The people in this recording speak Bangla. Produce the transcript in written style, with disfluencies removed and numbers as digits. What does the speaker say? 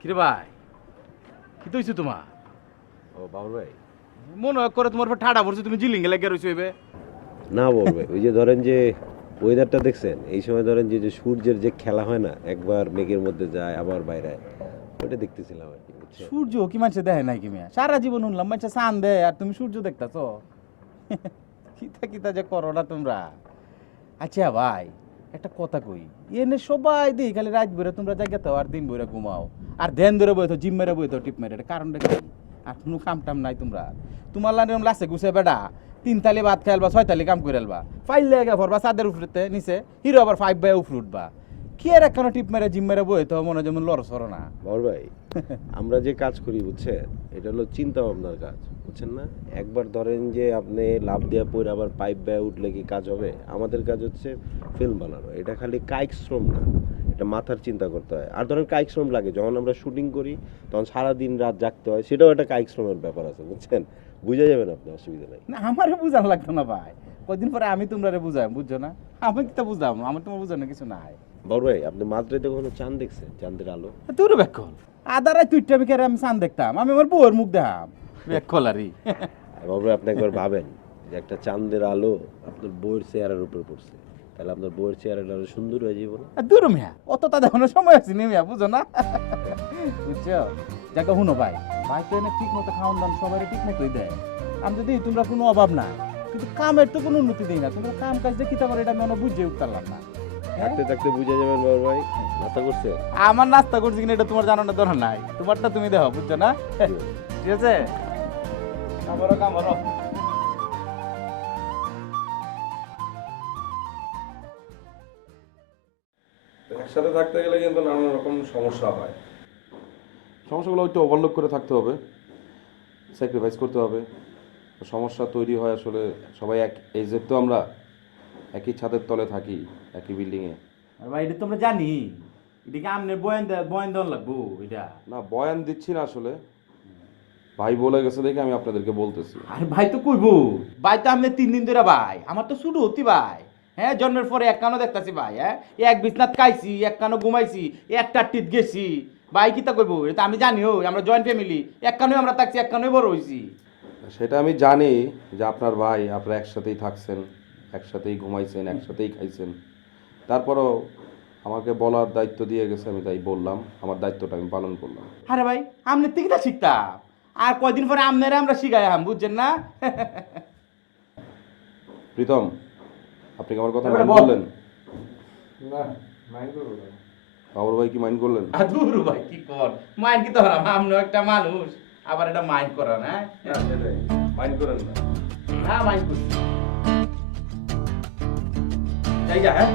কিরে ভাই, কি তো হয়েছে তোমার? ও বাবুর ভাই, মনে করে তোমার উপর ঠাডা পড়ছে, তুমি জিলিঙ্গে লেগে রয়েছে হইবে। না বাবুর ভাই, ওই যে ধরেন যে ওয়েদারটা দেখছেন, এই সময় ধরেন যে যে সূর্যের যে খেলা হয় না, একবার মেঘের মধ্যে যায় আবার বাইরে, ওইটা দেখতেছিলাম আর কি, বুঝছেন? সূর্য কি মানুষে দেখে নাই কি মিয়া? সারা জীবন উনলাম মানুষে চান দেয় আর তুমি সূর্য দেখতাছ। কিতা কিতা যে করো না তোমরা। আচ্ছা ভাই, একটা কথা কই, এনে সবাই দিই খালি রাত ভরে তোমরা জায়গাতে আর দিন ভরে ঘুমাও, আর ধ্যান ধরে বইতো, জিম মেরে বইতো, টিপ মেরে, এটা কারণটা কি? আর কোনো কাম টাম নাই তোমরা। তোমার লাইন লাসে গুছে বেডা 3 তালি ভাত খাইলবা, 6 তালি কাম করে এলবা, ফাইল লেগে ভরবা চাঁদের উপরে নিচে, হিরো আবার 5 বাই উপরে উঠবা। কি আর একখানা টিপ মেরে জিম মেরে বইতো, মনে যেমন লড় সরো না। বাবুর ভাই, আমরা যে কাজ করি বুঝছেন, এটা হলো চিন্তা ভাবনার কাজ, বুঝছেন না? একবার ধরেন যে আপনি লাভ দেওয়া পরে আবার পাইপ ব্যয় উঠলে কি কাজ হবে? আমাদের কাজ হচ্ছে ফিল্ম বানানো, এটা খালি কায়িক শ্রম না, এটা মাথার চিন্তা করতে হয়। আর ধরেন কায়িক শ্রম লাগে যখন আমরা শুটিং করি, তখন সারাদিন রাত জাগতে হয়, সেটাও একটা কায়িক শ্রমের ব্যাপার আছে, বুঝছেন? বুঝে যাবেন আপনি, অসুবিধা নেই। না আমারে বুঝানো লাগতো না ভাই, কয়দিন পরে আমি তোমরা বুঝাই, বুঝছো না? আমি কি তা বুঝাম, আমার তোমার বুঝানো কিছু নাই। বাবুর ভাই, আপনি মাঝরাতে কখনো চাঁদ দেখছেন? চাঁদের আলো? তোর বেকল আদারাই তুইটা আমি কেন আমি চান দেখতাম, আমি আমার বউয়ের মুখ দেখাম বেকল আরই। আর বাবুর ভাই, আপনি একবার ভাবেন যে একটা চাঁদের আলো আপনার বউয়ের চেহারার উপরে পড়ছে, তাহলে আপনার বউয়ের চেহারাটা আরো সুন্দর হয়ে যাবে না? দূর মিয়া, অত তা দেখানোর সময় আছে নি মিয়া, বুঝো না? বুঝছো? যাকে শুনো ভাই, ভাই তো এনে ঠিক মতো খাওয়ান দাম সবাই ঠিক মতোই দেয়। আমি যদি তোমরা কোনো অভাব নাই, কিন্তু কামের তো কোনো উন্নতি দেই না, তোমরা কাম কাজ যে কিতা করে এটা আমি বুঝে উঠতারলাম না। থাকতে থাকতে বুঝে যাবেন বাবুর ভাই। নাস্তা করছে? আমার নাস্তা করছি কিনা এটা তোমার জানানোর দরকার নাই, তোমারটা তুমি দেখো, বুঝছো না? ঠিক আছে, কামড়ো কামড়ো। একসাথে থাকতে গেলে কিন্তু নানান রকম সমস্যা হয়। সমস্যাগুলো একটু ওভারলুক করে থাকতে হবে, স্যাক্রিফাইস করতে হবে। সমস্যা তৈরি হয় আসলে সবাই এক এইজের, তো আমরা একই ছাদের তলে থাকি, একই বিল্ডিংয়ে। আর ভাই এটা তোমরা জানি, এটাকে আমনে বয়ান দেওয়ার লাগবো এটা। না, বয়ান দিচ্ছি না আসলে, ভাই বলে গেছে দেখে আমি আপনাদেরকে বলতেছি। আর ভাই তো কইবো, ভাই তো আমনে 3 দিন ধরে ভাই, আমার তো শুরু হতি ভাই। হ্যাঁ, জন্মের পরে এক কানো দেখতাছি ভাই, হ্যাঁ এক বিছনাত খাইছি, এক কানো ঘুমাইছি, একটা টিট গেছি। ভাই কিতা কইবো, এটা আমি জানিও, আমরা জয়েন্ট ফ্যামিলি, এক কানোই আমরা থাকছি, এক কানোই বড় হইছি। সেটা আমি জানি যে আপনার ভাই, আপনারা একসাথেই থাকছেন, একসাথেই ঘুমাইছেন, একসাথেই খাইছেন। তারপরও আমাকে বলার দায়িত্ব দিয়ে গেছে, আমি তাই বললাম, আমার দায়িত্বটা আমি পালন করলাম। আরে ভাই, আমনে থেকে তা শিখতাম, আর কয়দিন পরে আমনেরা আমরা শিখাই আম, বুঝছেন না? প্রীতম, আপনি কি আমার কথা এবারে মাইন্ড বল। করলেন? না, মাইন্ড করবো না। বাবুর ভাই কি মাইন্ড করলেন? আদুর ভাই কি কর, মাইন্ড কি তো হারাম, আমনে একটা মানুষ, আবার এটা মাইন্ড করা না? না, সেটাই, মাইন্ড করেন না। না মাইন্ড করছি। যাই যা, হ্যাঁ